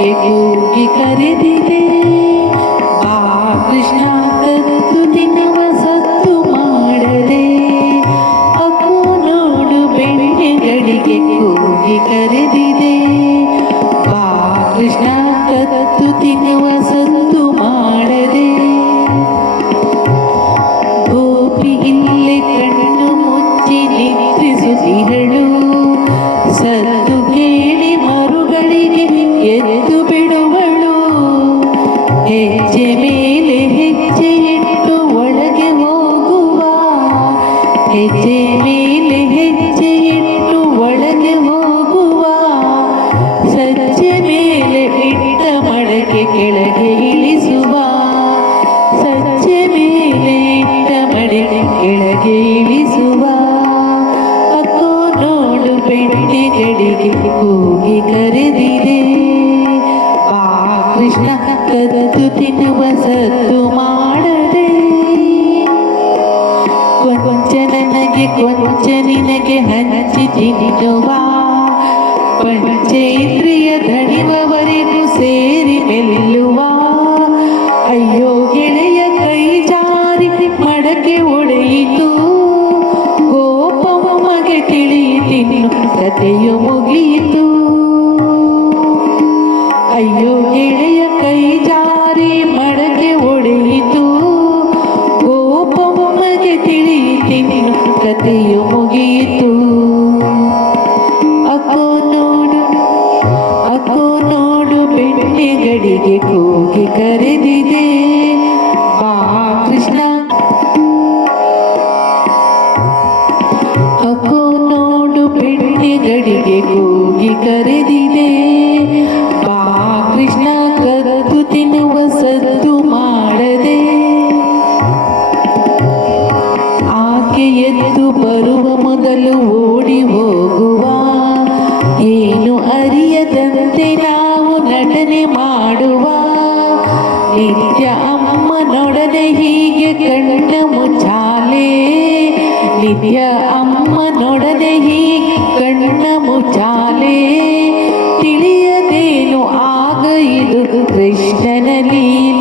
ಗಡಿಗೆ ಕೂಗಿ ಕರೆದಿದೆ. ಬಾ ಕೃಷ್ಣ ಕದ್ದು ತಿನ್ನುವ ಸತ್ತು ಮಾಡದೆ. ಅಪ್ಪು ನೋಡು ಬೆಣ್ಣೆ ಗಡಿಗೆ ಕೂಗಿ ಕರೆದಿದೆ. ಬಾ ಕೃಷ್ಣ ಕದ್ದು ತಿನ್ನುವ ಸತ್ತು ಮಾಡದೆ. ಗೋಪಿ ಇಲ್ಲೇ ಕಣ್ಣು ಮುಚ್ಚಿ ನಿದ್ರಿಸುತ್ತಿಹಳು. ಸದ್ದು ಕೇಳಿ ಮರುಗಳಿಗೆ ಎದ್ದು ಬಿಡುವಳು. ಹೆಜ್ಜೆ ಮೇಲೆ ಹೆಜ್ಜೆ ಇಟ್ಟು ಒಳಗೆ ಹೋಗುವ. ಹೆಜ್ಜೆ ಮೇಲೆ ಹೆಜ್ಜೆ ಇಟ್ಟು ಒಳಗೆ ಹೋಗುವ. ಸಜ್ಜೆ ಮೇಲೆ ಇಟ್ಟ ಮಡಕೆ ಕೆಳಗೆ ಇಳಿಸುವ. ಸಜ್ಜೆ ಮೇಲೆ ಇಟ್ಟ ಮಡಕೆ ಕೆಳಗೆ ಇಳಿಸುವ. ಅಕ್ಕೋ ನೋಡು ಬೆಣ್ಣೆ ಗಡಿಗೆ ಕೂಗಿ ಕರೆದಿದೆ. ಬಾ ಕೃಷ್ಣ ಕದ್ದು ತಿನ್ನುವ ಸದ್ದು ಮಾಡದೆ. ಕೊಂಚ ನನಗೆ ಕೊಂಚ ನಿನಗೆ ಹಂಚಿ ತಿನ್ನುವ. ಪಂಚೇಂದ್ರಿಯ ದಣಿವವರೆಗೂ ಸೇರಿ ಮೆಲ್ಲುವ. ಅಯ್ಯೋ ಗೆಳೆಯ ಕೈ ಜಾರಿ ಮಡಕೆ ಒಡೆಯಿತು. ಗೋಪಮ್ಮಗೆ ತಿಳಿಯಿತಿನ್ನು ಕಥೆಯು ಮುಗಿಯಿತು. ಅಯ್ಯೋ ಗೆಳೆಯ ಕೈ ಜಾರಿ ಮಡಕೆ ಒಡೆಯಿತು. ಗೋಪಮ್ಮಗೆ ತಿಳಿಯಿತಿನ್ನು ಕಥೆಯು ಮುಗಿಯಿತು. ಅಕ್ಕೋ ನೋಡು ಬೆಣ್ಣೆ ಗಡಿಗೆ ಕೂಗಿ ಕರೆದಿದೆ. ಬಾ ಕೃಷ್ಣ. ಅಕ್ಕೋ ನೋಡು ಬೆಣ್ಣೆ ಗಡಿಗೆ ಕೂಗಿ ಕರೆದಿದೆ. ಬಾ ಕೃಷ್ಣ ಕದ್ದು ತಿನ್ನುವ ಸದ್ದು ಮಾಡದೆ. ಆಕೆ ಎದ್ದು ಬರುವ ಮೊದಲು ಓಡಿ ಹೋಗುವ. ಏನು ಅರಿಯದಂತೆ ನಾವು ನಟನೆ ಮಾಡುವ. ನಿತ್ಯ ಅಮ್ಮನೊಡನೆ ಹೀಗೆ ಕಣ್ಣ ಮುಚ್ಚಾಲೆ. ನಿತ್ಯ ಅಮ್ಮನೊಡನೆ ಹೀಗೆ ಕಣ್ಣ ಮುಚ್ಚಾಲೆ. ತಿಳಿಯದೇನು ಆಗ ಇದು ಕೃಷ್ಣನ ಲೀಲೆ.